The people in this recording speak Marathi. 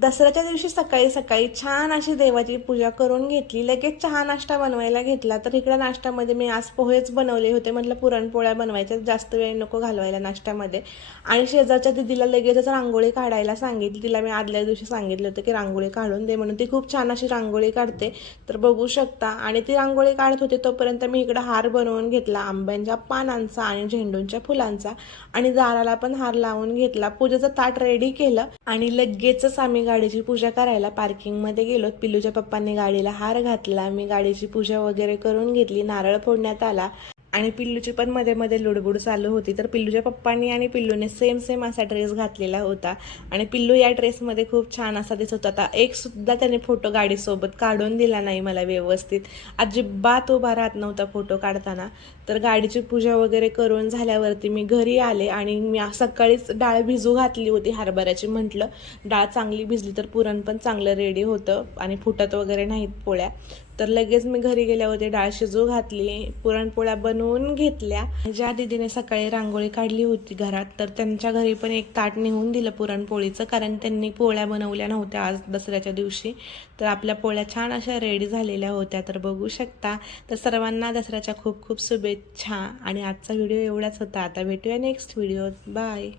दसऱ्याच्या दिवशी सकाळी सकाळी छान अशी देवाची पूजा करून घेतली, लगेच चहा नाश्ता बनवायला घेतला. तर इकडे नाश्त्यामध्ये मी आज पोहेच बनवले होते. म्हटलं पुरणपोळ्या बनवायच्या, जास्त वेळ नको घालवायला नाश्त्यामध्ये. आणि शेजारच्या दिदीला लगेचच रांगोळी काढायला सांगितली. तिला मी आदल्या दिवशी सांगितलं होतं की रांगोळी काढून दे म्हणून. ती खूप छान अशी रांगोळी काढते, तर बघू शकता. आणि ती रांगोळी काढत होते तोपर्यंत मी इकडं हार बनवून घेतला आंब्यांच्या पानांचा आणि झेंडूंच्या फुलांचा, आणि दाराला पण हार लावून घेतला. पूजेचं ताट रेडी केलं आणि लगेचच आम्ही गाडीची पूजा करायला पार्किंगमध्ये गेलो. पिल्लूच्या पप्पांनी गाडीला हार घातला, मी गाडीची पूजा वगैरे करून घेतली, नारळ फोडण्यात आला. आणि पिल्लूची पण मध्ये मध्ये लुडबुड चालू होती. तर पिल्लूच्या पप्पांनी आणि पिल्लूने सेम सेम असा ड्रेस घातलेला होता आणि पिल्लू या ड्रेसमध्ये खूप छान असा दिसत होता. एक सुद्धा त्याने फोटो गाडीसोबत काढून दिला नाही मला व्यवस्थित, अजिबात उभा राहत नव्हता फोटो काढताना. तर गाडीची पूजा वगैरे करून झाल्यावरती मी घरी आले आणि मी सकाळीच डाळ भिजू घातली होती हरभऱ्याची. म्हटलं डाळ चांगली भिजली तर पुरण पण चांगलं रेडी होतं आणि फुटत वगैरे नाहीत पोळ्या. तर लगेच मी घरी गेल्यावरती डाळ शिजू घातली, पुरणपोळ्या बनवून घेतल्या. ज्या दीदीने सकाळी रांगोळी काढली होती घरात, तर त्यांच्या घरी पण एक ताट नेऊन दिलं पुरणपोळीचं, कारण त्यांनी पोळ्या बनवल्या नव्हत्या आज दसऱ्याच्या दिवशी. तर आपल्या पोळ्या छान अशा रेडी झालेल्या होत्या, तर बघू शकता. तर सर्वांना दसऱ्याच्या खूप खूप शुभेच्छा. आणि आजचा व्हिडिओ एवढाच होता. आता भेटूया नेक्स्ट व्हिडिओत. बाय.